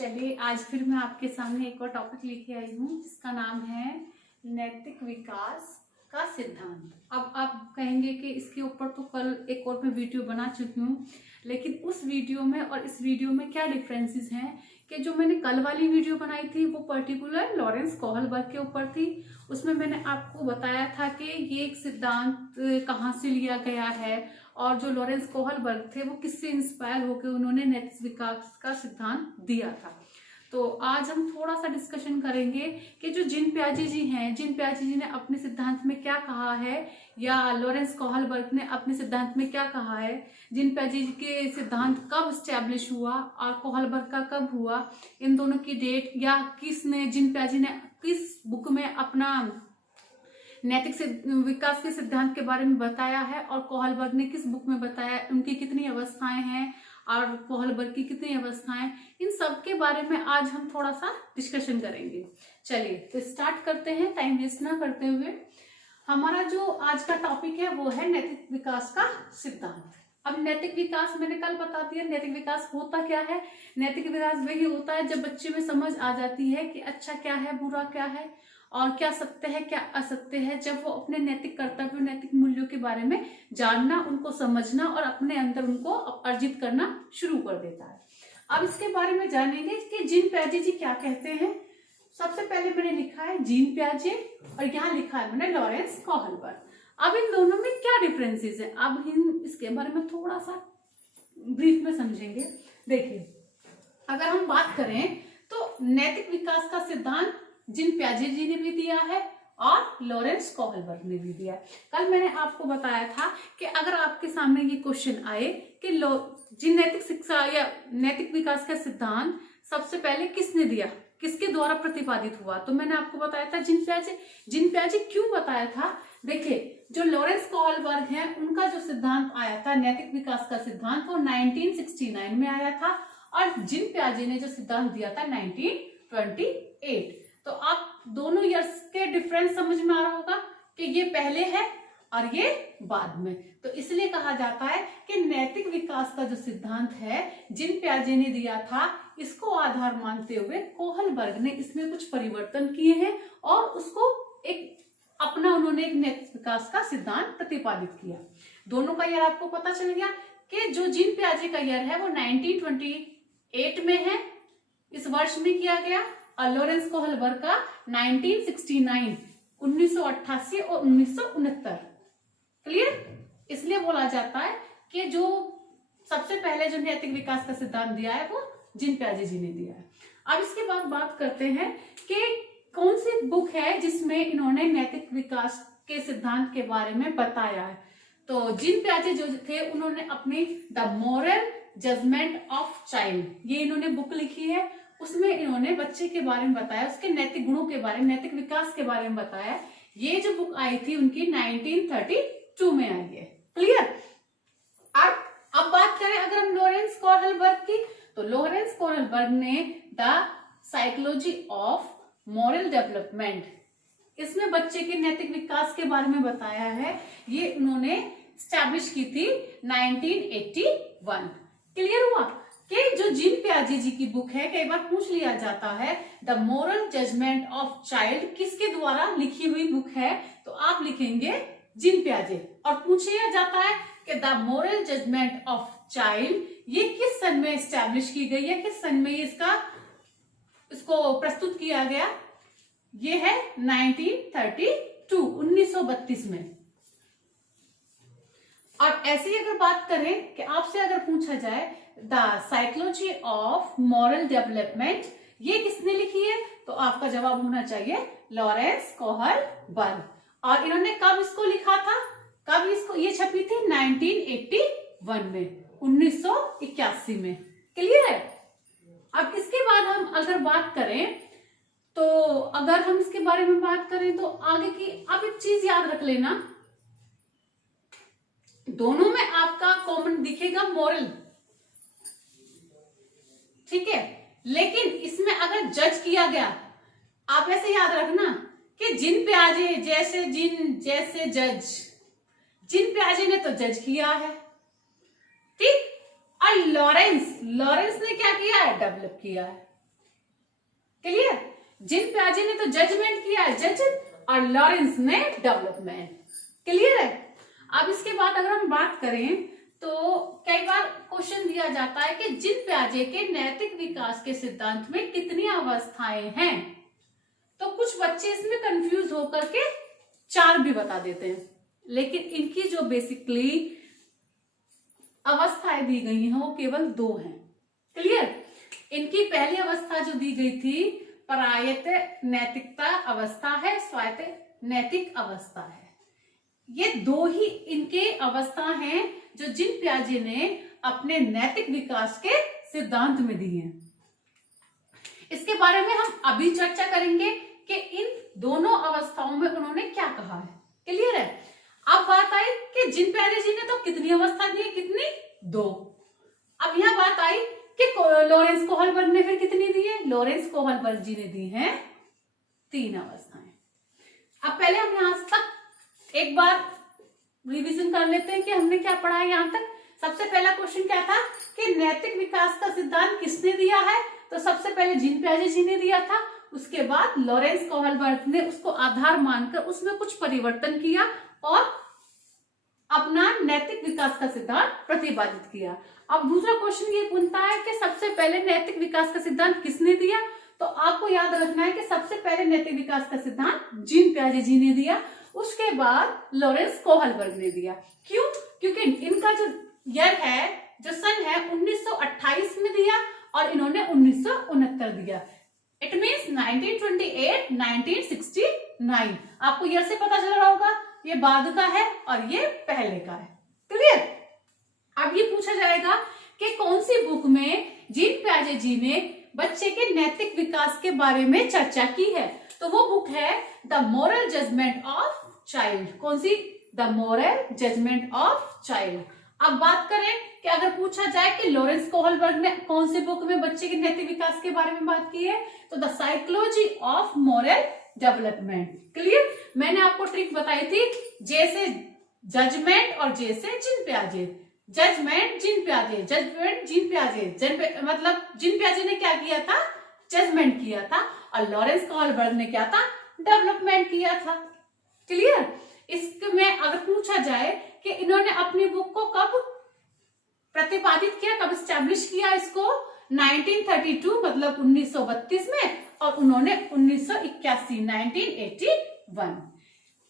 चलिए आज फिर मैं आपके सामने एक और टॉपिक लेके आई हूँ जिसका नाम है नैतिक विकास का सिद्धांत। अब आप कहेंगे कि इसके ऊपर तो कल एक और मैं वीडियो बना चुकी हूँ, लेकिन उस वीडियो में और इस वीडियो में क्या डिफरेंसेस हैं कि जो मैंने कल वाली वीडियो बनाई थी वो पर्टिकुलर लॉरेंस कोहलबर्ग के ऊपर थी। उसमें मैंने आपको बताया था कि ये एक सिद्धांत कहाँ से लिया गया है और जो लॉरेंस कोहलबर्ग थे वो किससे इंस्पायर होकर उन्होंने नैतिक विकास का सिद्धांत दिया था। तो आज हम थोड़ा सा डिस्कशन करेंगे कि जो जिन प्याजे जी हैं, जिन प्याजे जी ने अपने सिद्धांत में क्या कहा है या लॉरेंस कोहलबर्ग ने अपने सिद्धांत में क्या कहा है, जिन प्याजे जी के सिद्धांत कब स्टैब्लिश हुआ और कोहलबर्ग का कब हुआ, इन दोनों की डेट या किसने, जिन प्याजे ने किस बुक में अपना नैतिक विकास के सिद्धांत के बारे में बताया है और कोहलबर्ग ने किस बुक में बताया, उनकी कितनी अवस्थाएं हैं और कोहलबर्ग की कितनी अवस्थाएं, इन सब के बारे में आज हम थोड़ा सा डिस्कशन करेंगे। चलिए तो स्टार्ट करते हैं टाइम वेस्ट ना करते हुए। हमारा जो आज का टॉपिक है वो है नैतिक विकास का सिद्धांत। अब नैतिक विकास मैंने कल बता दिया, नैतिक विकास होता क्या है। नैतिक विकास वही होता है जब बच्चे में समझ आ जाती है कि अच्छा क्या है, बुरा क्या है और क्या सत्य है क्या असत्य है। जब वो अपने नैतिक कर्तव्य, नैतिक मूल्यों के बारे में जानना, उनको समझना और अपने अंदर उनको अर्जित करना शुरू कर देता है। अब इसके बारे में जानेंगे कि जीन प्याजे जी क्या कहते हैं। सबसे पहले मैंने लिखा है जीन प्याजे और यहाँ लिखा है मैंने लॉरेंस कोहलबर्ग। अब इन दोनों में क्या डिफरेंसेस है, अब हम इसके बारे में थोड़ा सा ब्रीफ में समझेंगे। देखिए, अगर हम बात करें तो नैतिक विकास का सिद्धांत जिन प्याजे जी ने भी दिया है और लॉरेंस कोहलबर्ग ने भी दिया है। कल मैंने आपको बताया था कि अगर आपके सामने ये क्वेश्चन आए कि जिन नैतिक शिक्षा या नैतिक विकास का सिद्धांत सबसे पहले किसने दिया, किसके द्वारा प्रतिपादित हुआ, तो मैंने आपको बताया था जिन प्याजे। जिन प्याजे क्यों बताया था, देखिए जो लॉरेंस कोहलबर्ग है उनका जो सिद्धांत आया था नैतिक विकास का सिद्धांत वो 1969 में आया था और जिन प्याजे ने जो सिद्धांत दिया था 1928। तो आप दोनों ईयर्स के डिफरेंस समझ में आ रहा होगा कि ये पहले है और ये बाद में। तो इसलिए कहा जाता है कि नैतिक विकास का जो सिद्धांत है जिन प्याजे ने दिया था, इसको आधार मानते हुए कोहलबर्ग ने इसमें कुछ परिवर्तन किए हैं और उसको एक अपना उन्होंने एक नैतिक विकास का सिद्धांत प्रतिपादित किया। दोनों का ईयर आपको पता चल गया कि जो जिन प्याजे का ईयर है वो 1928 में है, इस वर्ष में किया गया, और लॉरेंस कोहलबर्ग का 1969 1988 और 1969। क्लियर? इसलिए बोला जाता है कि जो सबसे पहले जो नैतिक विकास का सिद्धांत दिया है वो जिन प्याजे जी ने दिया है। अब इसके बाद बात करते हैं कि कौन सी बुक है जिसमें इन्होंने नैतिक विकास के सिद्धांत के बारे में बताया है। तो जिन प्याजे जो थे उन्होंने अपनी the moral judgement of child, ये इन्होंने बुक लिखी है। उसमें इन्होंने बच्चे के बारे में बताया, उसके नैतिक गुणों के बारे में, नैतिक विकास के बारे में बताया। ये जो बुक आई थी उनकी 1932 में आई है। क्लियर? अब बात करें अगर हम लॉरेंस कोहलबर्ग की, तो लॉरेंस कोहलबर्ग ने the psychology of moral development, इसमें बच्चे के नैतिक विकास के बारे में बताया है। ये उन्होंने स्टैब्लिश की थी 1981। क्लियर हुआ कि जो जिन प्याजे जी की बुक है, कई बार पूछ लिया जाता है the moral judgement of child किसके द्वारा लिखी हुई बुक है, तो आप लिखेंगे जिन प्याजे। और पूछा जाता है कि the moral judgement of child ये किस सन में स्टैब्लिश की गई है, किस सन में इसको प्रस्तुत किया गया, ये है 1932 में। और ऐसे ही अगर बात करें कि आपसे अगर पूछा जाए the psychology of moral development ये किसने लिखी है, तो आपका जवाब होना चाहिए लॉरेंस कोहलबर्ग। और इन्होंने कब इसको लिखा था, कब इसको ये छपी थी 1981 में, 1981 में। क्लियर है? अब इसके बाद हम अगर बात करें तो अगर हम इसके बारे में बात करें तो आगे की, अब एक चीज याद रख लेना, दोनों में आपका कॉमन दिखेगा मॉरल, ठीक है, लेकिन इसमें अगर जज किया गया, आप ऐसे याद रखना कि जिन प्याजे जैसे जज, जिन प्याजे ने तो जज किया है, ठीक, और लॉरेंस ने क्या किया है, डेवलप किया है। क्लियर। जिन प्याजे ने तो जजमेंट किया है, जज, और लॉरेंस ने डेवलपमेंट। क्लियर है। अब इसके बाद अगर हम बात करें तो कई बार क्वेश्चन दिया जाता है कि जिन प्याजे के नैतिक विकास के सिद्धांत में कितनी अवस्थाएं हैं, तो कुछ बच्चे इसमें कंफ्यूज होकर के 4 भी बता देते हैं, लेकिन इनकी जो बेसिकली अवस्थाएं दी गई हैं वो केवल 2 हैं। क्लियर। इनकी पहली अवस्था जो दी गई थी परायत नैतिकता अवस्था है, स्वायत्त नैतिक अवस्था है। ये 2 ही इनके अवस्था हैं जो जिन प्याजे ने अपने नैतिक विकास के सिद्धांत में दी हैं। इसके बारे में हम अभी चर्चा करेंगे कि इन दोनों अवस्थाओं में उन्होंने क्या कहा है। क्लियर है। अब बात आई कि जिन प्याजे जी ने तो कितनी अवस्था दी है, कितनी? 2। अब यह बात आई कि लॉरेंस कोहलबर्ग ने फिर कितनी दी है? लॉरेंस कोहलबर्ग जी ने दी है 3 अवस्थाएं। अब पहले हम यहां तक एक बार रिवीजन कर लेते हैं कि हमने क्या पढ़ा है यहां तक। सबसे पहला क्वेश्चन क्या था कि नैतिक विकास का सिद्धांत किसने दिया है? तो सबसे पहले जिन प्याजे जी ने दिया था, उसके बाद लॉरेंस कोहलबर्ग ने उसको आधार मानकर उसमें कुछ परिवर्तन किया और अपना नैतिक विकास का सिद्धांत प्रतिपादित किया। अब दूसरा क्वेश्चन ये पूछता है कि सबसे पहले नैतिक विकास का सिद्धांत किसने दिया? तो आपको याद रखना है कि सबसे पहले नैतिक विकास का सिद्धांत जिन प्याजे जी ने दिया, उसके बाद लॉरेंस कोहलबर्ग ने दिया। क्यों? क्योंकि इनका जो ईयर है, जो सन है, 1928 में दिया और इन्होंने 1969 दिया। It means 1928, 1969। आपको ईयर से पता चल रहा होगा, ये बाद का है और ये पहले का है। क्लियर। अब ये पूछा जाएगा कि कौन सी बुक में जिन प्याजे जी ने बच्चे के नैतिक विकास के बारे में चर्चा की है? तो वो बुक है the moral judgement of child. कौन सी? The moral judgement of child. अब बात करें कि अगर पूछा जाए कि लॉरेंस कोहलबर्ग ने कौन सी बुक में बच्चे के नैतिक विकास के बारे में बात की है, तो the psychology of moral development. Clear. मैंने आपको ट्रिक बताई थी, जैसे जजमेंट और जैसे जिन प्याजे। जजमेंट जिन प्याजे, जजमेंट जिन प्याजे। मतलब जिन प्याजे ने क्या किया था? जजमेंट किया था, और लॉरेंस कोहलबर्ग ने क्या था? डेवलपमेंट किया था। क्लियर। इसमें अगर पूछा जाए कि इन्होंने अपनी बुक को कब प्रतिपादित किया, कब स्टैब्लिश किया इसको? 1932 मतलब 1932 में, और उन्होंने 1981 1981।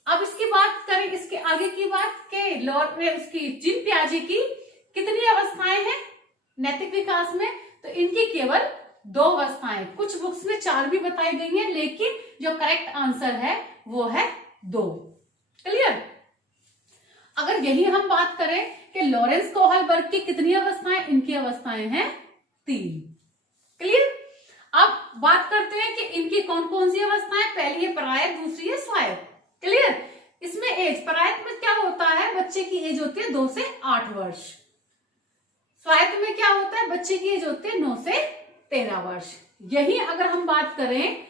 अब इसकी बात करें, इसके आगे की बात कि उसकी जिन प्याजे की कितनी अवस्थाएं हैं नैतिक विकास में? तो इनकी केवल 2 अवस्थाएं। कुछ बुक्स में 4 भी बताई गई हैं, लेकिन जो करेक्ट आंसर है वो है 2। क्लियर। अगर यही हम बात करें कि लॉरेंस कोहलबर्ग की कितनी अवस्थाएं? इनकी अवस्थाएं हैं 3। क्लियर। अब बात करते हैं कि इनकी कौन कौन सी अवस्थाएं। पहली है परायत, दूसरी है स्वायत्त। क्लियर। इसमें एज, परायत में क्या होता है? बच्चे की एज होती है 2 से 8 वर्ष। स्वायत्त में क्या होता है? बच्चे की एज होती है 9 से 13 वर्ष। यही अगर हम बात करें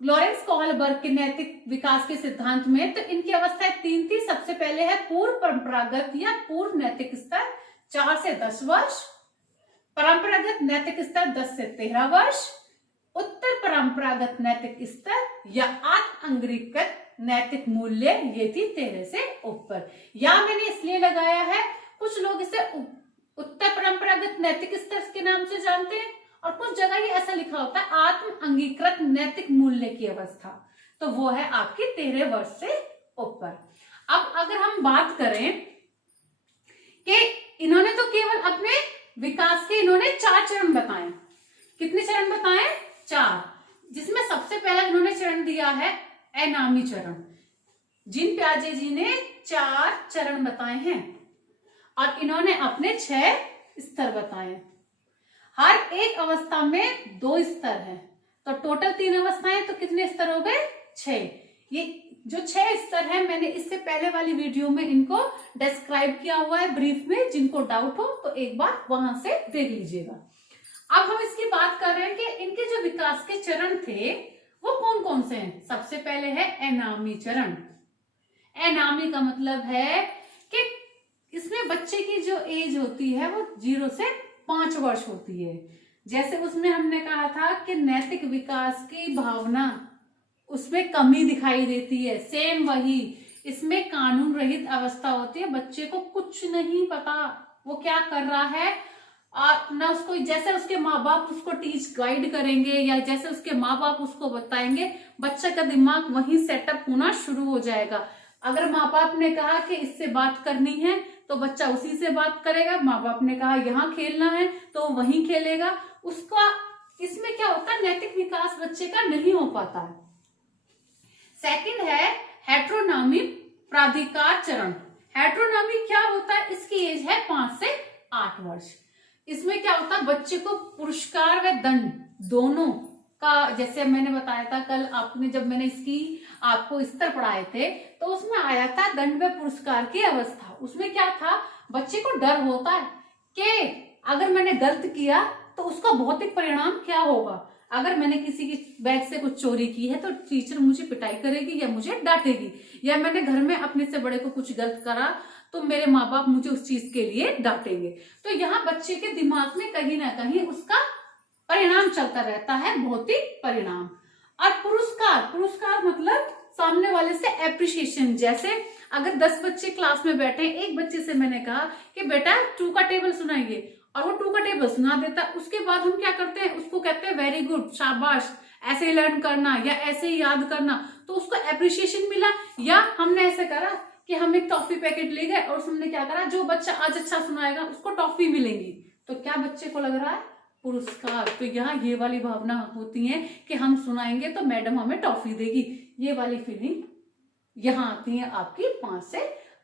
लॉरेंस कोहलबर्ग के नैतिक विकास के सिद्धांत में, तो इनकी अवस्थाएं 3 थी। सबसे पहले है पूर्व परंपरागत या पूर्व नैतिक स्तर 4 से 10 वर्ष, परंपरागत नैतिक स्तर 10 से 13 वर्ष, उत्तर परंपरागत नैतिक स्तर या आत्म अंगीकृत नैतिक मूल्य ये थी 13 से ऊपर। या मैंने इसलिए लगाया है, कुछ लोग इसे उत्तर परंपरागत नैतिक स्तर के नाम से जानते हैं, और कुछ जगह ये ऐसा लिखा होता है आत्म अंगीकृत नैतिक मूल्य की अवस्था, तो वो है आपकी 13 वर्ष से ऊपर। अब अगर हम बात करें कि इन्होंने तो केवल अपने विकास के इन्होंने 4 चरण बताए। कितने चरण बताए? 4, जिसमें सबसे पहला इन्होंने चरण दिया है एनामी चरण। जिन प्याजे जी ने 4 चरण बताए हैं और इन्होंने अपने 6 स्तर बताए। हर एक अवस्था में 2 स्तर है, तो टोटल 3 अवस्थाएं, तो कितने स्तर हो गए? 6। ये जो 6 स्तर है, मैंने इससे पहले वाली वीडियो में इनको डिस्क्राइब किया हुआ है ब्रीफ में। जिनको डाउट हो तो एक बार वहां से देख लीजिएगा। अब हम इसकी बात कर रहे हैं कि इनके जो विकास के चरण थे वो कौन कौन से हैं। सबसे पहले है एनामी चरण। एनामी का मतलब है कि इसमें बच्चे की जो एज होती है वो 0 से 5 वर्ष होती है। जैसे उसमें हमने कहा था कि नैतिक विकास की भावना उसमें कमी दिखाई देती है, सेम वही इसमें कानून रहित अवस्था होती है, बच्चे को कुछ नहीं पता वो क्या कर रहा है, ना उसको जैसे उसके माँ बाप उसको टीच गाइड करेंगे या जैसे उसके माँ बाप उसको बताएंगे, बच्चे का दिमाग वहीं सेटअप होना शुरू हो जाएगा। अगर माँ बाप ने कहा कि इससे बात करनी है तो बच्चा उसी से बात करेगा, माँ बाप ने कहा यहाँ खेलना है तो वहीं खेलेगा, उसका इसमें क्या होता है, नैतिक विकास बच्चे का नहीं हो पाता है। सेकंड है हेट्रोनॉमी प्राधिकार चरण। हेट्रोनॉमी क्या होता है, इसकी एज है 5 से 8 वर्ष। इसमें क्या होता है, बच्चे को पुरस्कार व दंड दोनों का, जैसे मैंने बताया था कल आपने जब मैंने इसकी आपको स्तर पढ़ाए थे तो उसमें आया था दंड व पुरस्कार की अवस्था। उसमें क्या था, बच्चे को डर होता है कि अगर मैंने गलत किया तो उसका भौतिक परिणाम क्या होगा, अगर मैंने किसी की बैग से कुछ चोरी की है तो टीचर मुझे पिटाई करेगी या मुझे डांटेगी, या मैंने घर में अपने से बड़े को कुछ गलत करा तो मेरे माँ बाप मुझे उस चीज के लिए डांटेंगे। तो यहाँ बच्चे के दिमाग में कहीं ना कहीं उसका परिणाम चलता रहता है, भौतिक परिणाम। और पुरस्कार, पुरस्कार मतलब सामने वाले से एप्रिसिएशन। जैसे अगर 10 बच्चे क्लास में बैठे, एक बच्चे से मैंने कहा कि बेटा 2 का टेबल सुनाइए, और वो 2 का टेबल सुना देता, उसके बाद हम क्या करते हैं, उसको कहते हैं वेरी गुड, शाबाश, ऐसे ही लर्न करना या ऐसे ही याद करना, तो उसको एप्रिसिएशन मिला। या हमने ऐसे करा कि हम एक टॉफी पैकेट ले गए और उसने क्या करा, जो बच्चा आज अच्छा सुनाएगा उसको टॉफी मिलेंगी, तो क्या बच्चे को लग रहा है, पुरस्कार। तो यहाँ ये वाली भावना होती है कि हम सुनाएंगे तो मैडम हमें टॉफी देगी, ये वाली फीलिंग यहाँ आती है आपकी 5 से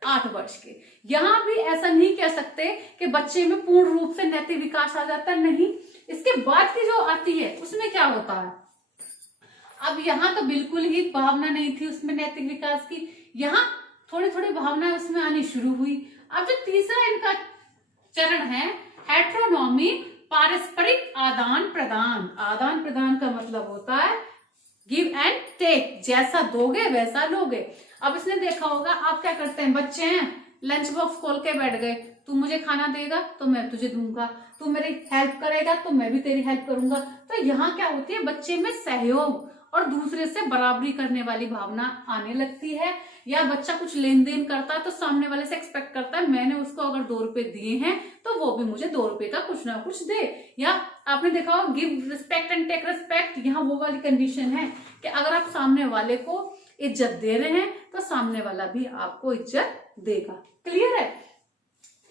8 वर्ष के। यहाँ भी ऐसा नहीं कह सकते कि बच्चे में पूर्ण रूप से नैतिक विकास आ जाता है, नहीं। इसके बाद की जो आती है उसमें क्या होता है, अब यहाँ तो बिल्कुल ही भावना नहीं थी उसमें नैतिक विकास की, यहाँ थोड़ी थोड़ी भावना उसमें आनी शुरू हुई। अब जो तीसरा इनका चरण है हेट्रोनॉमी, पारस्परिक आदान प्रदान। आदान प्रदान का मतलब होता है गिव एंड टेक, जैसा दोगे वैसा लोगे। अब इसने देखा होगा आप क्या करते हैं, बच्चे हैं लंच बॉक्स खोल के बैठ गए, तू मुझे खाना देगा तो मैं तुझे दूंगा, तू मेरी हेल्प करेगा तो मैं भी तेरी हेल्प करूंगा। तो यहाँ क्या होती है, बच्चे में सहयोग और दूसरे से बराबरी करने वाली भावना आने लगती है। या बच्चा कुछ लेन देन करता है तो सामने वाले से एक्सपेक्ट करता है मैंने उसको अगर 2 रुपए दिए हैं तो वो भी मुझे 2 रुपए का कुछ ना कुछ दे। या आपने देखा हो give respect and take respect, यहाँ वो वाली कंडीशन है कि अगर आप सामने वाले को इज्जत दे रहे हैं तो सामने वाला भी आपको इज्जत देगा। क्लियर है,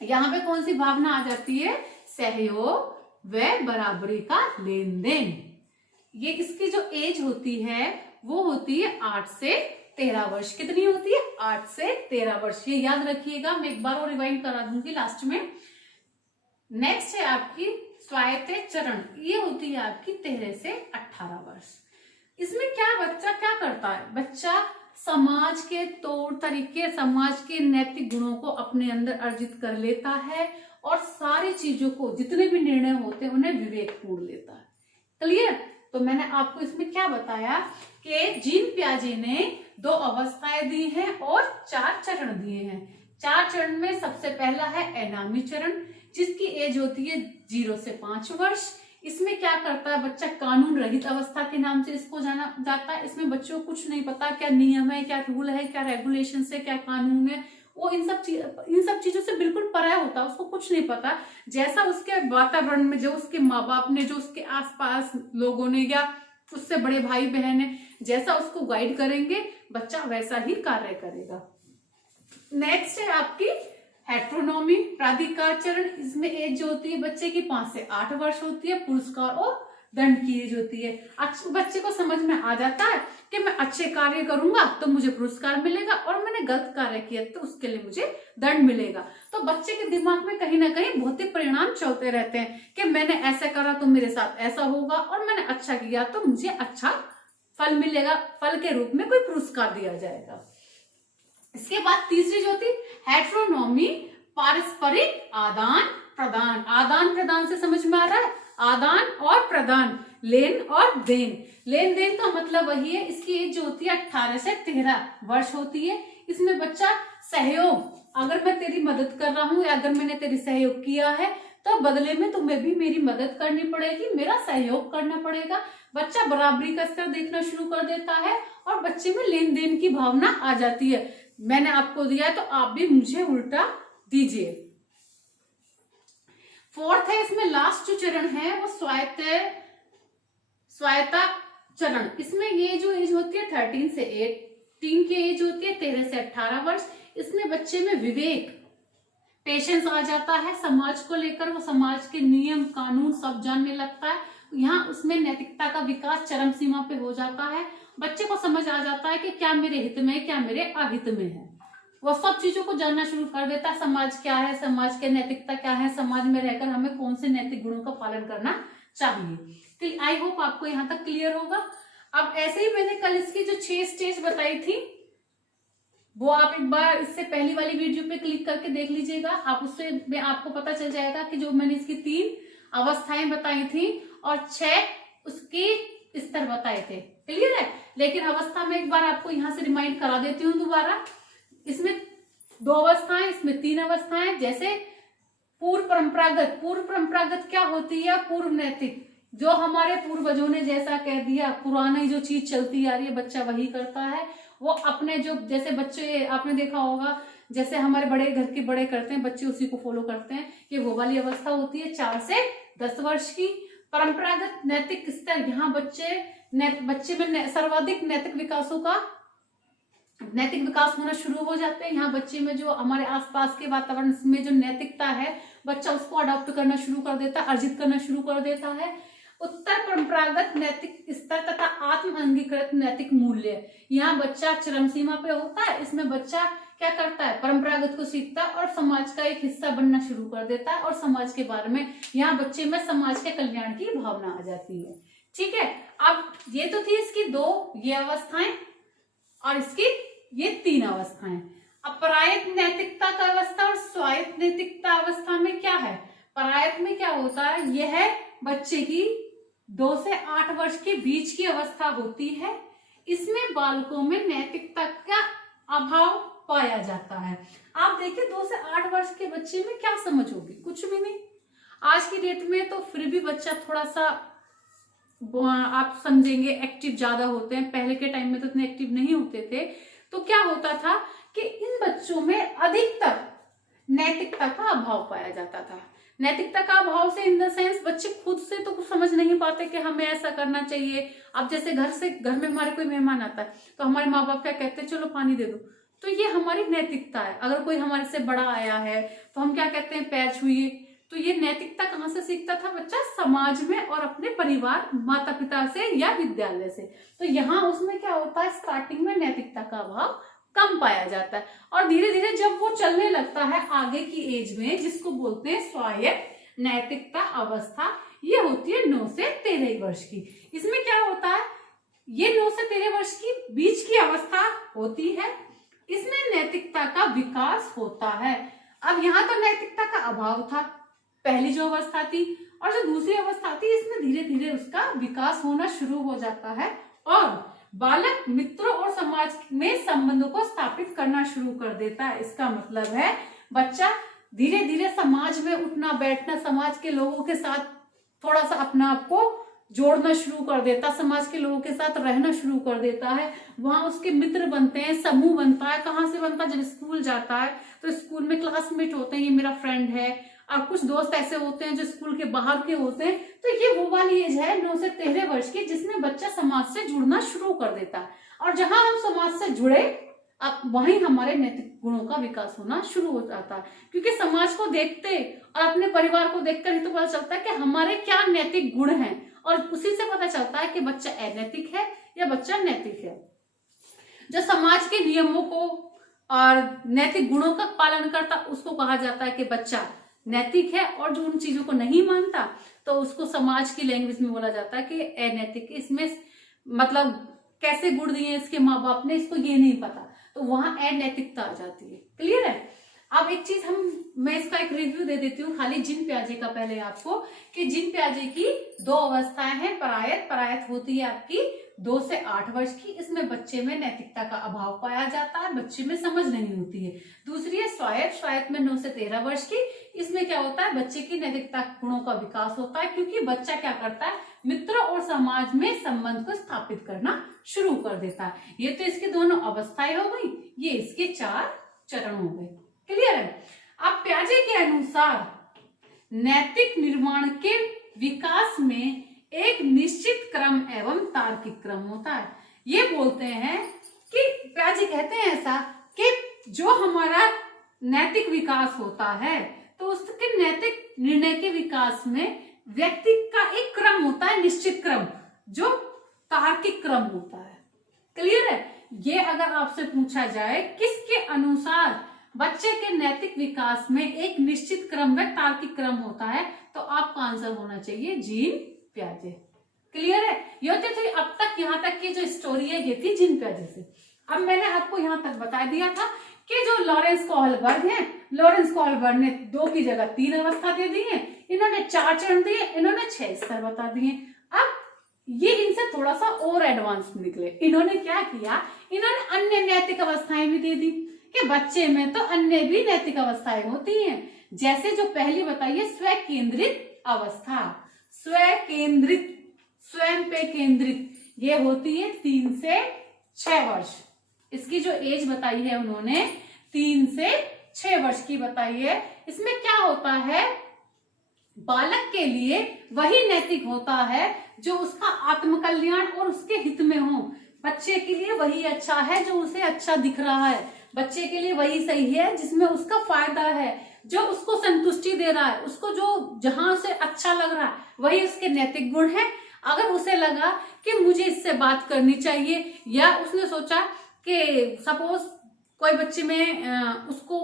यहाँ पे कौन सी भावना आ जाती है, सहयोग व बराबरी का लेन देन। ये इसकी जो एज होती है वो होती है 8 से 13 वर्ष। कितनी होती है, 8 से 13 वर्ष, ये याद रखिएगा, मैं एक बार और रिवाइंड करा दूंगी लास्ट में। नेक्स्ट है आपकी स्वायत्त चरण, ये होती है आपकी 13 से 18 वर्ष। इसमें क्या बच्चा क्या करता है, बच्चा समाज के तौर तरीके, समाज के नैतिक गुणों को अपने अंदर अर्जित कर लेता है और सारी चीजों को, जितने भी निर्णय होते हैं उन्हें विवेकपूर्ण लेता है। क्लियर, तो मैंने आपको इसमें क्या बताया कि जीन पियाजे ने 2 अवस्थाएं दी हैं और 4 चरण दिए हैं। 4 चरण में सबसे पहला है एनामी चरण, जिसकी एज होती है 0 से 5 वर्ष। इसमें क्या करता है बच्चा, कानून रहित अवस्था के नाम से इसको जाना जाता है। इसमें बच्चों को कुछ नहीं पता, क्या नियम है, क्या रूल है, क्या रेगुलेशन है, क्या कानून है, वो इन सब चीजों से बिल्कुल पराया होता है, उसको कुछ नहीं पता। जैसा उसके वातावरण में, जो उसके माँ बाप ने, जो उसके आसपास लोगों ने या उससे बड़े भाई बहन है, जैसा उसको गाइड करेंगे बच्चा वैसा ही कार्य करेगा। नेक्स्ट है आपकी हेट्रोनॉमी प्राधिकार चरण। इसमें एज जो होती है बच्चे की 5 से 8 वर्ष होती है। पुरस्कार और दंड की एज होती है। बच्चे को समझ में आ जाता है कि मैं अच्छे कार्य करूंगा तो मुझे पुरस्कार मिलेगा और मैंने गलत कार्य किया तो उसके लिए मुझे दंड मिलेगा। तो बच्चे के दिमाग में कहीं ना कहीं भौतिक परिणाम चलते रहते हैं कि मैंने ऐसा करा तो मेरे साथ ऐसा होगा और मैंने अच्छा किया तो मुझे अच्छा फल मिलेगा, फल के रूप में कोई पुरस्कार दिया जाएगा। इसके बाद तीसरी जो थी हेट्रोनॉमी पारस्परिक आदान प्रदान। आदान प्रदान से समझ में आ रहा है, आदान और प्रदान, लेन और देन। लेन देन का मतलब वही है। इसकी एज जो होती है 18 से 13 वर्ष होती है। इसमें बच्चा सहयोग, अगर मैं तेरी मदद कर रहा हूं या अगर मैंने तेरी सहयोग किया है तो बदले में तुम्हें भी मेरी मदद करनी पड़ेगी, मेरा सहयोग करना पड़ेगा। बच्चा बराबरी का स्तर देखना शुरू कर देता है और बच्चे में लेन देन की भावना आ जाती है। मैंने आपको दिया है तो आप भी मुझे उल्टा दीजिए। फोर्थ है, इसमें लास्ट जो चरण है वो स्वायत्ता चरण। इसमें ये जो एज होती है 13 से 18 की एज होती है, 13 से 18 वर्ष। इसमें बच्चे में विवेक, पेशेंस आ जाता है, समाज को लेकर वो समाज के नियम कानून सब जानने लगता है। यहाँ उसमें नैतिकता का विकास चरम सीमा पे हो जाता है। बच्चे को समझ आ जाता है कि क्या मेरे हित में है, क्या मेरे अहित में है। वो सब चीजों को जानना शुरू कर देता है। समाज क्या है, समाज के नैतिकता क्या है, समाज में रहकर हमें कौन से नैतिक गुणों का पालन करना चाहिए। आई होप आपको यहाँ तक क्लियर होगा। अब ऐसे ही मैंने कल इसकी जो 6 स्टेज बताई थी वो आप एक बार इससे पहली वाली वीडियो पे क्लिक करके देख लीजिएगा। आप उससे में आपको पता चल जाएगा कि जो मैंने इसकी 3 अवस्थाएं बताई थी और 6 उसके स्तर बताए थे। क्लियर है? लेकिन अवस्था में एक बार आपको यहाँ से रिमाइंड करा देती हूँ दोबारा। इसमें 2 अवस्थाएं, इसमें 3 अवस्थाएं। जैसे पूर्व परंपरागत क्या होती है? पूर्व नैतिक, जो हमारे पूर्वजों ने जैसा कह दिया, पुरानी जो चीज चलती आ रही है बच्चा वही करता है। वो अपने जो, जैसे बच्चे आपने देखा होगा, जैसे हमारे बड़े घर के बड़े करते हैं बच्चे उसी को फॉलो करते हैं। ये वो वाली अवस्था होती है 4 से 10 वर्ष की। परंपरागत नैतिक स्तर, यहाँ बच्चे में सर्वाधिक नैतिक विकास होना शुरू हो जाते हैं। यहाँ बच्चे में जो हमारे आसपास के वातावरण में जो नैतिकता है बच्चा उसको अडॉप्ट करना शुरू कर देता है, अर्जित करना शुरू कर देता है। उत्तर परंपरागत नैतिक स्तर तथा आत्म अंगीकृत नैतिक मूल्य, यहाँ बच्चा चरम सीमा पे होता है। इसमें बच्चा क्या करता है? परंपरागत को सीखता है और समाज का एक हिस्सा बनना शुरू कर देता है और समाज के बारे में, यहाँ बच्चे में समाज के कल्याण की भावना आ जाती है। ठीक है, अब ये तो थी इसकी 2 ये अवस्थाएं और इसकी ये 3 अवस्थाएं। अब परायत नैतिकता का अवस्था और स्वायत्त नैतिकता अवस्था में क्या है? परायत में क्या होता है? यह है बच्चे की 2 से 8 वर्ष के बीच की अवस्था होती है। इसमें बालकों में नैतिकता का अभाव पाया जाता है। आप देखिए 2 से 8 वर्ष के बच्चे में क्या समझ होगी? कुछ भी नहीं। आज की डेट में तो फिर भी बच्चा थोड़ा सा आप समझेंगे एक्टिव ज्यादा होते हैं। पहले के टाइम में तो इतने एक्टिव नहीं होते थे। तो क्या होता था कि इन बच्चों में अधिकतर नैतिकता का अभाव पाया जाता था। नैतिकता का अभाव से इन द सेंस बच्चे खुद से तो कुछ समझ नहीं पाते कि हमें ऐसा करना चाहिए। अब जैसे घर में हमारे कोई मेहमान आता है तो हमारे माँ बाप क्या कहते हैं? चलो पानी दे दो। तो ये हमारी नैतिकता है। अगर कोई हमारे से बड़ा आया है तो हम क्या कहते हैं? पैर छुइए। तो ये नैतिकता कहाँ से सीखता था बच्चा? समाज में और अपने परिवार, माता पिता से या विद्यालय से। तो यहाँ उसमें क्या होता है? स्टार्टिंग में नैतिकता का अभाव कम पाया जाता है और धीरे धीरे जब वो चलने लगता है आगे की एज में, जिसको बोलते हैं स्वायत्त नैतिकता अवस्था, ये होती है 9 से 13 वर्ष की। इसमें क्या होता है? ये 9 से 13 वर्ष की बीच की अवस्था होती है। इसमें नैतिकता का विकास होता है। अब यहाँ तो नैतिकता का अभाव था पहली जो अवस्था थी, और जो दूसरी अवस्था थी इसमें धीरे धीरे उसका विकास होना शुरू हो जाता है और बालक मित्रों और समाज में संबंधों को स्थापित करना शुरू कर देता है। इसका मतलब है बच्चा धीरे धीरे समाज में उठना बैठना, समाज के लोगों के साथ थोड़ा सा अपना आप को जोड़ना शुरू कर देता, समाज के लोगों के साथ रहना शुरू कर देता है। वहां उसके मित्र बनते हैं, समूह बनता है। कहाँ से बनता है? जब स्कूल जाता है तो स्कूल में क्लासमेट होते हैं, ये मेरा फ्रेंड है। और कुछ दोस्त ऐसे होते हैं जो स्कूल के बाहर के होते हैं। तो ये वो वाली एज है 9 से 13 वर्ष की, जिसमें बच्चा समाज से जुड़ना शुरू कर देता है। और जहां हम समाज से जुड़े अब वहीं हमारे नैतिक गुणों का विकास होना शुरू हो जाता है, क्योंकि समाज को देखते और अपने परिवार को देखकर ही तो पता चलता है कि हमारे क्या नैतिक गुण हैं, और उसी से पता चलता है कि बच्चा अनैतिक है या बच्चा नैतिक है। जो समाज के नियमों को और नैतिक गुणों का पालन करता उसको कहा जाता है कि बच्चा नैतिक है, और जो उन चीजों को नहीं मानता तो उसको समाज की लैंग्वेज में बोला जाता है कि अनैतिक। इसमें मतलब कैसे गुण दिए इसके माँ बाप ने, इसको ये नहीं पता, तो वहां अनैतिकता आ जाती है। क्लियर है? अब एक चीज मैं इसका एक रिव्यू दे देती हूँ खाली जिन प्याजे का पहले आपको, कि जिन प्याजे की 2 अवस्थाएं हैं। परायत होती है आपकी 2 से 8 वर्ष की, इसमें बच्चे में नैतिकता का अभाव पाया जाता है, बच्चे में समझ नहीं होती है। दूसरी है स्वायत्त, स्वायत्त में 9 से 13 वर्ष की, इसमें क्या होता है, बच्चे की नैतिकता गुणों का विकास होता है, क्योंकि बच्चा क्या करता है, मित्रों और समाज में संबंध को स्थापित करना शुरू कर देता है। ये तो इसकी दोनों अवस्थाएं हो गई, ये इसके 4 चरण हो गए। क्लियर है। अब प्याजे के अनुसार नैतिक निर्माण के विकास में एक निश्चित क्रम एवं तार्किक क्रम होता है। ये बोलते हैं कि प्याजे कहते हैं ऐसा कि जो हमारा नैतिक विकास होता है तो उसके नैतिक निर्णय के विकास में व्यक्ति का एक क्रम होता है, निश्चित क्रम, जो तार्किक क्रम होता है। क्लियर है। ये अगर आपसे पूछा जाए किसके अनुसार बच्चे के नैतिक विकास में एक निश्चित क्रम व तार्किक क्रम होता है, तो आपका आंसर होना चाहिए जीन प्याजे। क्लियर है। ये थी अब तक यहाँ तक की जो स्टोरी है ये थी जीन प्याजे से। अब मैंने आपको यहाँ तक बता दिया था कि जो लॉरेंस कोहलबर्ग है, लॉरेंस कोहलबर्ग ने 2 की जगह 3 अवस्था दे दी है, इन्होंने 4 चरण दिए, इन्होंने 6 स्तर बता दिए। अब ये इनसे थोड़ा सा और एडवांस निकले। इन्होंने क्या किया, इन्होंने अन्य नैतिक अवस्थाएं भी दे दी कि बच्चे में तो अन्य भी नैतिक अवस्थाएं होती हैं। जैसे जो पहली बताई है स्व केंद्रित अवस्था, स्व केंद्रित, स्वयं पे केंद्रित, ये होती है 3 से 6 वर्ष। इसकी जो एज बताई है उन्होंने 3 से 6 वर्ष की बताई है। इसमें क्या होता है, बालक के लिए वही नैतिक होता है जो उसका आत्मकल्याण और उसके हित में हो। बच्चे के लिए वही अच्छा है जो उसे अच्छा दिख रहा है, बच्चे के लिए वही सही है जिसमें उसका फायदा है, जो उसको संतुष्टि दे रहा है, उसको जो जहां से अच्छा लग रहा है वही उसके नैतिक गुण है। अगर उसे लगा कि मुझे इससे बात करनी चाहिए, या उसने सोचा कि सपोज कोई बच्चे में उसको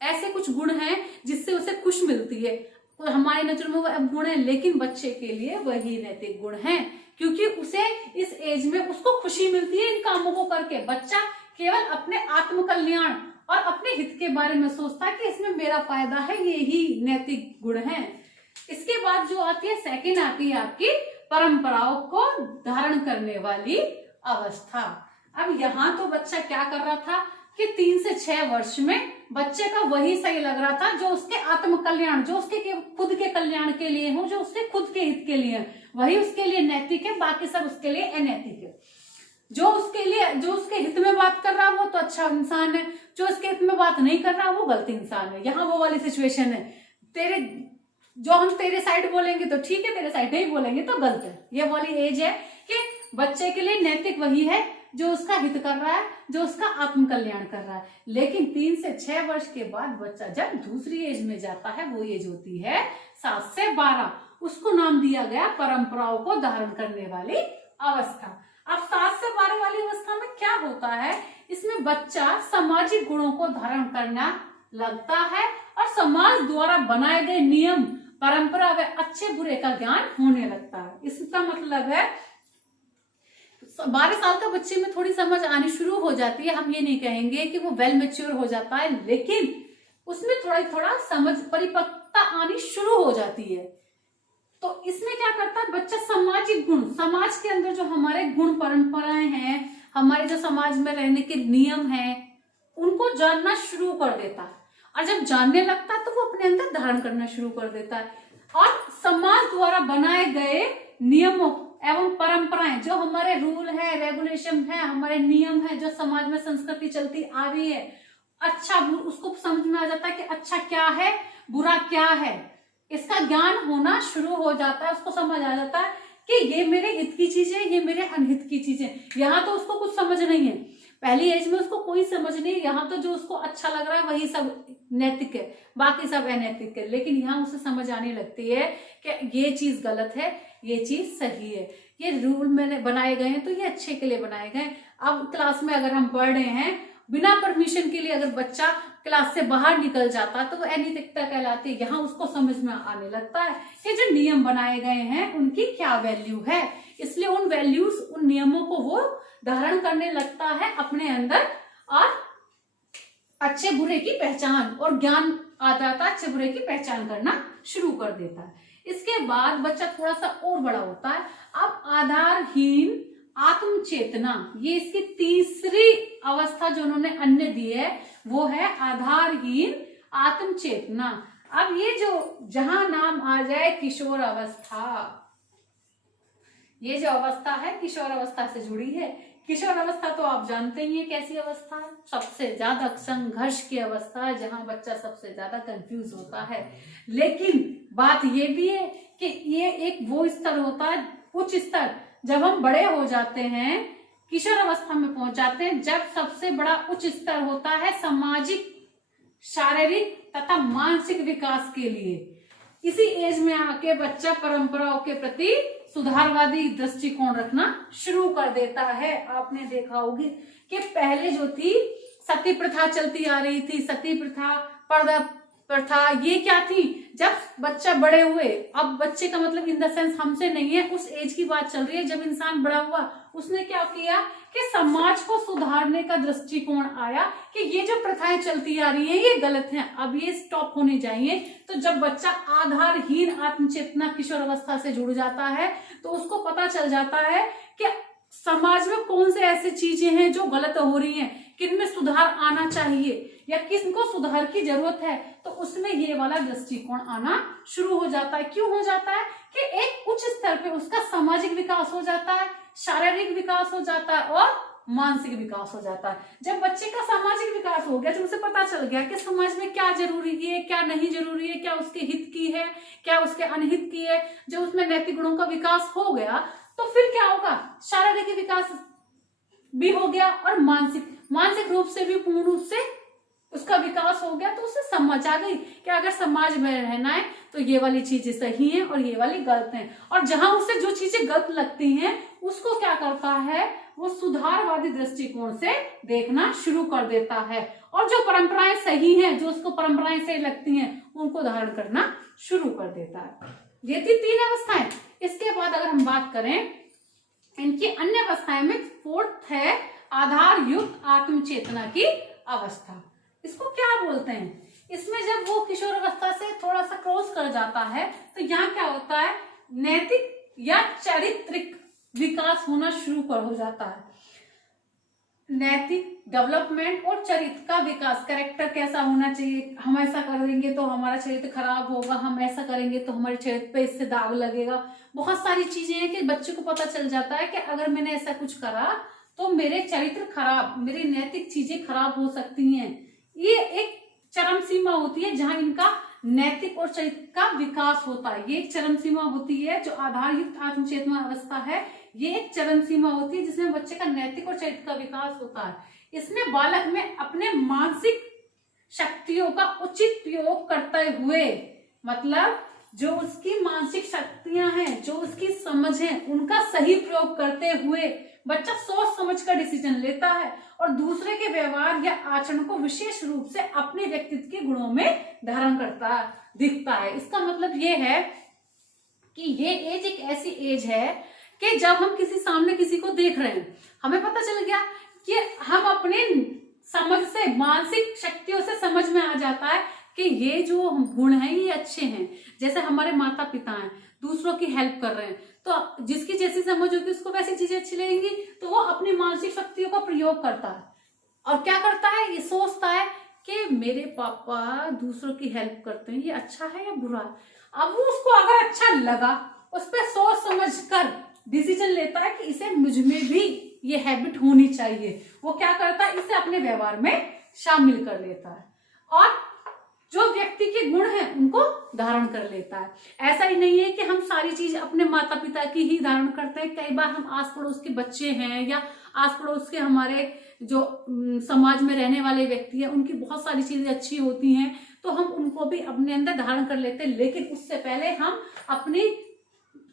ऐसे कुछ गुण हैं जिससे उसे खुश मिलती है, तो हमारी नजर में वो गुण है, लेकिन बच्चे के लिए वही नैतिक गुण है, क्योंकि उसे इस एज में उसको खुशी मिलती है इन कामों को करके। बच्चा केवल अपने आत्मकल्याण और अपने हित के बारे में सोचता है कि इसमें मेरा फायदा है, ये ही नैतिक गुण है। इसके बाद जो आती है सेकंड आती है आपकी परंपराओं को धारण करने वाली अवस्था। अब यहाँ तो बच्चा क्या कर रहा था कि 3 से 6 वर्ष में बच्चे का वही सही लग रहा था जो उसके आत्म कल्याण, जो उसके खुद के कल्याण के लिए हो, जो उसके खुद के हित के लिए, वही उसके लिए नैतिक है, बाकी सब उसके लिए अनैतिक है। जो उसके हित में बात कर रहा है वो तो अच्छा इंसान है, जो उसके हित में बात नहीं कर रहा वो गलत इंसान है। यहाँ वो वाली सिचुएशन है, जो हम तेरे साइड बोलेंगे तो ठीक है, तेरे साइड नहीं बोलेंगे तो गलत है। ये वाली एज है कि बच्चे के लिए नैतिक वही है जो उसका हित कर रहा है, जो उसका आत्म कल्याण कर रहा है। लेकिन 3 से 6 वर्ष के बाद बच्चा जब दूसरी एज में जाता है, वो एज होती है 7 से 12, उसको नाम दिया गया परंपराओं को धारण करने वाली अवस्था। अब 7 से 12 वाली अवस्था में क्या होता है, इसमें बच्चा सामाजिक गुणों को धारण करना लगता है और समाज द्वारा बनाए गए नियम, परंपरा व अच्छे बुरे का ज्ञान होने लगता है। इसका मतलब है 12 साल का बच्चे में थोड़ी समझ आनी शुरू हो जाती है। हम ये नहीं कहेंगे कि वो वेल मैच्योर हो जाता है, लेकिन उसमें थोड़ा समझ, परिपक्वता आनी शुरू हो जाती है। तो इसमें क्या करता है बच्चा, सामाजिक गुण, समाज के अंदर जो हमारे गुण परंपराएं हैं, हमारे जो समाज में रहने के नियम हैं, उनको जानना शुरू कर देता है। और जब जानने लगता है तो वो अपने अंदर धारण करना शुरू कर देता है। और समाज द्वारा बनाए गए नियमों एवं परंपराएं, जो हमारे रूल है, रेगुलेशन है, हमारे नियम है, जो समाज में संस्कृति चलती आ रही है, अच्छा उसको समझ में आ जाता है कि अच्छा क्या है, बुरा क्या है, इसका ज्ञान होना शुरू हो जाता है। उसको समझ आ जाता है कि ये मेरे हित की चीज है, ये मेरे अनहित की चीज है। यहाँ तो उसको कुछ समझ नहीं है, पहली एज में उसको कोई समझ नहीं। यहाँ तो जो उसको अच्छा लग रहा है वही सब नैतिक है, बाकी सब अनैतिक है। लेकिन यहाँ उसे समझ आने लगती है कि ये चीज गलत है, ये चीज सही है, ये रूल मैंने बनाए गए हैं तो ये अच्छे के लिए बनाए गए। अब क्लास में अगर हम पढ़ रहे हैं, बिना परमिशन के लिए अगर बच्चा क्लास से बाहर निकल जाता तो वो अनैतिकता कहलाती है। यहाँ उसको समझ में आने लगता है कि जो नियम बनाए गए हैं उनकी क्या वैल्यू है, इसलिए उन वैल्यूज, उन नियमों को वो धारण करने लगता है अपने अंदर, और अच्छे बुरे की पहचान और ज्ञान आ जाता है, अच्छे बुरे की पहचान करना शुरू कर देता है। इसके बाद बच्चा थोड़ा सा और बड़ा होता है। अब आधारहीन आत्म चेतना, ये इसकी तीसरी अवस्था जो उन्होंने अन्य दी है वो है आधारहीन आत्म चेतना। अब ये जो जहां नाम आ जाए किशोर अवस्था, ये जो अवस्था है किशोर अवस्था से जुड़ी है। किशोर अवस्था तो आप जानते ही हैं कैसी अवस्था है, सबसे ज्यादा संघर्ष की अवस्था है, जहां बच्चा सबसे ज्यादा कंफ्यूज होता है। लेकिन बात ये भी है कि ये एक वो स्तर होता है, उच्च स्तर, जब हम बड़े हो जाते हैं, किशोर अवस्था में पहुंच जाते हैं, जब सबसे बड़ा उच्च स्तर होता है सामाजिक, शारीरिक तथा मानसिक विकास के लिए। इसी एज में आके बच्चा परंपराओं के प्रति सुधारवादी दृष्टिकोण रखना शुरू कर देता है। आपने देखा होगी कि पहले जो थी सती प्रथा चलती आ रही थी, सती प्रथा, पर्दा प्रथा, ये क्या थी, जब बच्चा बड़े हुए, अब बच्चे का मतलब इन द सेंस हमसे नहीं है, उस एज की बात चल रही है, जब इंसान बड़ा हुआ उसने क्या किया कि समाज को सुधारने का दृष्टिकोण आया कि ये जो प्रथाएं चलती आ रही हैं ये गलत हैं, अब ये स्टॉप होनी चाहिए। तो जब बच्चा आधारहीन आत्मचेतना किशोर अवस्था से जुड़ जाता है तो उसको पता चल जाता है कि समाज में कौन से ऐसी चीजें हैं जो गलत हो रही हैं, किनमें सुधार आना चाहिए या किनको सुधार की जरूरत है, तो उसमें ये वाला दृष्टिकोण आना शुरू हो जाता है। क्यों हो जाता है कि एक उच्च स्तर पे उसका सामाजिक विकास हो जाता है, शारीरिक विकास हो जाता है और मानसिक विकास हो जाता है। जब बच्चे का सामाजिक विकास हो गया, जब उसे पता चल गया कि समाज में क्या जरूरी है, क्या नहीं जरूरी है, क्या उसके हित की है, क्या उसके अनहित की है, जब उसमें नैतिक गुणों का विकास हो गया तो फिर क्या होगा, शारीरिक विकास भी हो गया और मानसिक रूप से भी पूर्ण रूप से उसका विकास हो गया। तो उसे समझ आ गई कि अगर समाज में रहना है तो ये वाली चीजें सही हैं और ये वाली गलत हैं, और जहां उसे जो चीजें गलत लगती हैं उसको क्या करता है, वो सुधारवादी दृष्टिकोण से देखना शुरू कर देता है, और जो परंपराएं सही हैं, जो उसको परंपराएं सही लगती हैं, उनको धारण करना शुरू कर देता है। ये थी 3 अवस्थाएं। इसके बाद अगर हम बात करें इनकी अन्य अवस्थाएं में, फोर्थ है आधार युक्त आत्मचेतना की अवस्था। इसको क्या बोलते हैं, इसमें जब वो किशोर अवस्था से थोड़ा सा क्रॉस कर जाता है तो यहाँ क्या होता है, नैतिक या चारित्रिक विकास होना शुरू हो जाता है। नैतिक डेवलपमेंट और चरित्र का विकास, कैरेक्टर कैसा होना चाहिए, हम ऐसा करेंगे तो हमारा चरित्र खराब होगा, हम ऐसा करेंगे तो हमारे चरित्र पे इससे दाग लगेगा। बहुत सारी चीजें हैं कि बच्चे को पता चल जाता है कि अगर मैंने ऐसा कुछ करा तो मेरे चरित्र खराब, मेरी नैतिक चीजें खराब हो सकती हैं। ये एक चरम सीमा होती है जहां इनका नैतिक और चरित्र का विकास होता है। ये एक चरम सीमा होती है, जो आधार युक्त आत्मचेतना अवस्था है, ये एक चरम सीमा होती है जिसमें बच्चे का नैतिक और चरित्र का विकास होता है। इसमें बालक में अपने मानसिक शक्तियों का उचित प्रयोग करते हुए, मतलब जो उसकी मानसिक शक्तियां हैं, जो उसकी समझ है, उनका सही प्रयोग करते हुए बच्चा सोच समझ कर डिसीजन लेता है और दूसरे के व्यवहार या आचरण को विशेष रूप से अपने व्यक्तित्व के गुणों में धारण करता दिखता है। इसका मतलब ये है कि ये एज एक ऐसी एज है कि जब हम किसी सामने किसी को देख रहे हैं, हमें पता चल गया कि हम अपने समझ से, मानसिक शक्तियों से समझ में आ जाता है कि ये जो गुण हैं ये अच्छे हैं। जैसे हमारे माता पिता हैं, दूसरों की हेल्प कर रहे हैं, तो जिसकी जैसी समझ होगी उसको वैसी चीजें अच्छी लगेंगी, तो वो अपनी मानसिक शक्तियों का प्रयोग करता है और क्या करता है, ये सोचता है कि मेरे पापा दूसरों की हेल्प करते हैं, ये अच्छा है या बुरा है। अब वो उसको अगर अच्छा लगा, उस पर सोच समझ कर डिसीजन लेता है कि इसे मुझ में भी ये हैबिट होनी चाहिए। वो क्या करता है, इसे अपने व्यवहार में शामिल कर लेता है और जो व्यक्ति के गुण हैं उनको धारण कर लेता है। ऐसा ही नहीं है कि हम सारी चीज अपने माता पिता की ही धारण करते हैं। कई बार हम आस पड़ोस के बच्चे हैं या आस पड़ोस के हमारे जो समाज में रहने वाले व्यक्ति हैं, उनकी बहुत सारी चीजें अच्छी होती हैं तो हम उनको भी अपने अंदर धारण कर लेते हैं। लेकिन उससे पहले हम अपनी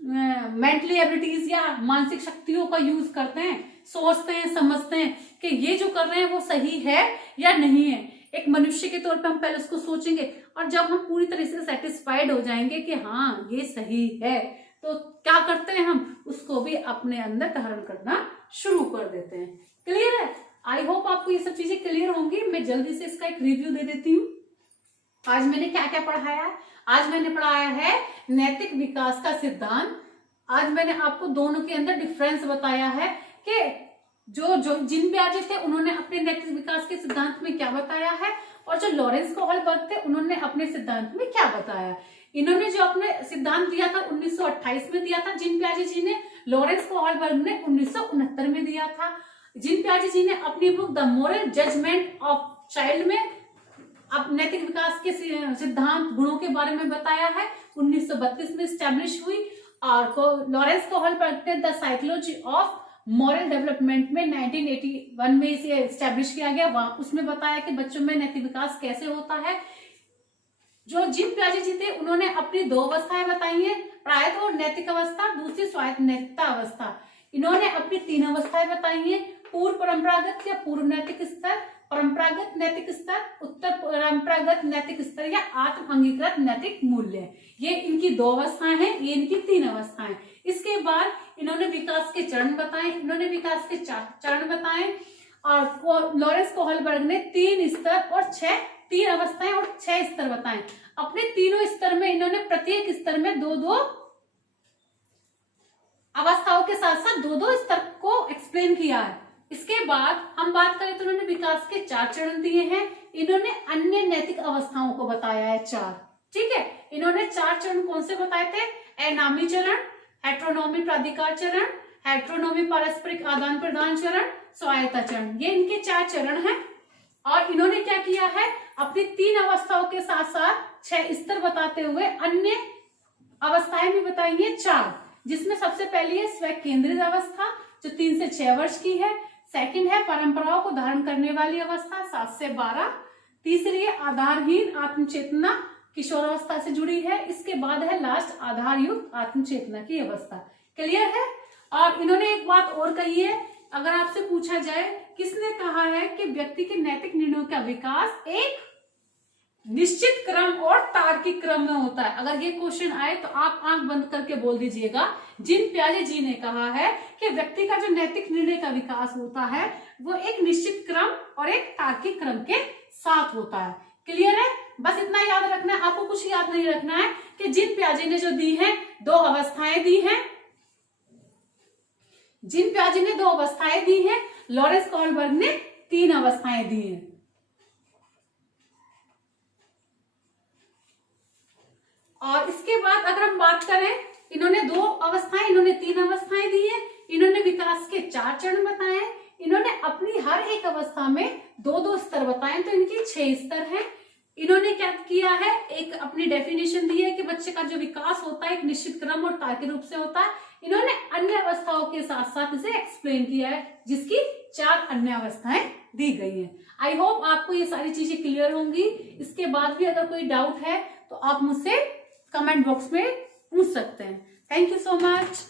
मेंटली एबिलिटीज या मानसिक शक्तियों का यूज करते हैं, सोचते हैं, समझते हैं कि ये जो कर रहे हैं वो सही है या नहीं है। एक मनुष्य के तौर पे हम पहले उसको सोचेंगे और जब हम पूरी तरह से सेटिस्फाइड हो जाएंगे कि हाँ ये सही है, तो क्या करते हैं, हम उसको भी अपने अंदर धारण करना शुरू कर देते हैं। क्लियर है? आई होप आपको ये सब चीजें क्लियर होंगी। मैं जल्दी से इसका एक रिव्यू दे देती हूँ। आज मैंने क्या क्या पढ़ाया है। आज मैंने पढ़ाया है नैतिक विकास का सिद्धांत। आज मैंने आपको दोनों के अंदर डिफरेंस बताया है कि कि जो जीन पियाजे थे उन्होंने अपने नैतिक विकास के सिद्धांत में क्या बताया है, और जो लॉरेंस कोहलबर्ग थे उन्होंने अपने सिद्धांत में क्या बताया। इन्होंने जो अपने सिद्धांत दिया था 1928 में दिया था जीन पियाजे जी ने, लॉरेंस कोहलबर्ग ने 1969 में दिया था। जीन पियाजे जी ने अपनी book the moral judgement of child में अब नैतिक विकास के सिद्धांत गुणों के बारे में बताया है, 1932 में स्टैब्लिश हुई। और लॉरेंस कोहलबर्ग ने the psychology of moral development में 1981 में इसे स्टैब्लिश किया गया, वहां उसमें बताया कि बच्चों में नैतिक विकास कैसे होता है। जो जीन पियाजे जी थे उन्होंने अपनी 2 अवस्थाएं बताई है, प्रायत और नैतिक अवस्था, दूसरी स्वायत्त नैतिकता अवस्था। इन्होंने अपनी 3 अवस्थाएं बताई है, पूर्व परंपरागत या पूर्व नैतिक स्तर, परंपरागत नैतिक स्तर, उत्तर परंपरागत नैतिक स्तर या आत्म अंगीकृत नैतिक मूल्य। ये इनकी 2 अवस्थाएं हैं, ये इनकी 3 अवस्थाएं। इसके बाद इन्होंने विकास के चरण बताए, इन्होंने विकास के चरण बताए, और लॉरेंस कोहलबर्ग ने 3 स्तर और 3 अवस्थाएं और 6 स्तर बताए। अपने तीनों स्तर में इन्होंने प्रत्येक स्तर में 2-2 अवस्थाओं के साथ साथ 2-2 स्तर को एक्सप्लेन किया है। इसके बाद हम बात करें तो उन्होंने विकास के 4 चरण दिए हैं, इन्होंने अन्य नैतिक अवस्थाओं को बताया है 4। ठीक है, इन्होंने 4 चरण कौन से बताए थे, एनामी चरण, हेट्रोनॉमी प्राधिकार चरण, हेट्रोनॉमी पारस्परिक आदान प्रदान चरण, स्वायत्तता चरण, ये इनके 4 चरण हैं। और इन्होंने क्या किया है, अपनी 3 अवस्थाओं के साथ साथ 6 स्तर बताते हुए अन्य अवस्थाएं भी बताई है 4, जिसमें सबसे पहली है स्व केंद्रित अवस्था जो 3 से 6 वर्ष की है। सेकंड है परंपराओं को धारण करने वाली अवस्था 7 से 12। तीसरी है आधारहीन आत्मचेतना, किशोरावस्था से जुड़ी है। इसके बाद है लास्ट आधार युक्त आत्मचेतना की अवस्था। क्लियर है। और इन्होंने एक बात और कही है, अगर आपसे पूछा जाए किसने कहा है कि व्यक्ति के नैतिक निर्णयों का विकास एक निश्चित क्रम और तार्किक क्रम में होता है, अगर ये क्वेश्चन आए तो आप आंख बंद करके बोल दीजिएगा जीन पियाजे जी ने कहा है कि व्यक्ति का जो नैतिक निर्णय का विकास होता है वो एक निश्चित क्रम और एक तार्किक क्रम के साथ होता है। क्लियर है। बस इतना याद रखना है, आपको कुछ याद नहीं रखना है कि जीन पियाजे ने जो दी है 2 अवस्थाएं दी हैं, जीन पियाजे ने 2 अवस्थाएं दी हैं, लॉरेंस कोहलबर्ग ने 3 अवस्थाएं दी हैं। और इसके बाद अगर हम बात करें, इन्होंने 2 अवस्थाएं, इन्होंने 3 अवस्थाएं दी है, इन्होंने विकास के 4 चरण बताए, इन्होंने अपनी हर एक अवस्था में 2-2 स्तर बताए, तो इनके 6 स्तर हैं। इन्होंने क्या किया है, एक अपनी डेफिनेशन दी है कि बच्चे का जो विकास होता है एक निश्चित क्रम और तार्किक रूप से होता है। इन्होंने अन्य अवस्थाओं के साथ साथ इसे एक्सप्लेन किया है, जिसकी 4 अन्य अवस्थाएं दी गई हैं। आई होप आपको ये सारी चीजें क्लियर होंगी। इसके बाद भी अगर कोई डाउट है तो आप मुझसे कमेंट बॉक्स में पूछ सकते हैं। Thank you so much.